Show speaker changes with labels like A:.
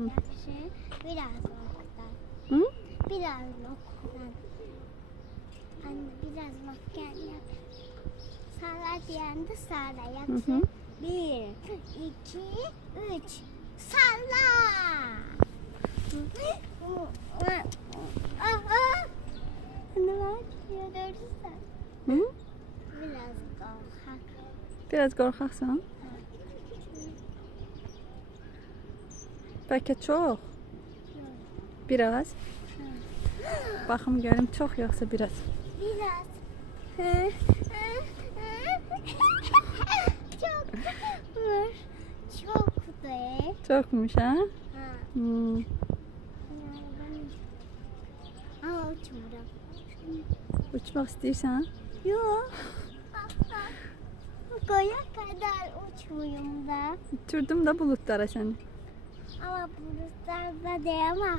A: Biraz noktadan.
B: Hı?
A: Biraz noktadan. Anne biraz. Sara diyende Sara
B: Hı
A: yapsın.
B: hı.
A: Bir, iki, üç. Salla. Aha. Ne var? Görürsen.
B: Hı?
A: Biraz korkak.
B: Biraz qorxaqsan? Bəlkə çox. Biraz. Baxım görüm çox yoxsa biraz.
A: Biraz. Çok. Çok değil.
B: Çoxmuş, hə?
A: Ha.
B: Hmm.
A: Aa uçmuram.
B: Uçmaq istəyirsən?
A: Yok. Koya kadar uçmuyum da.
B: Uçurdum da buludlara səni.
A: Ama bulutlarda değil ama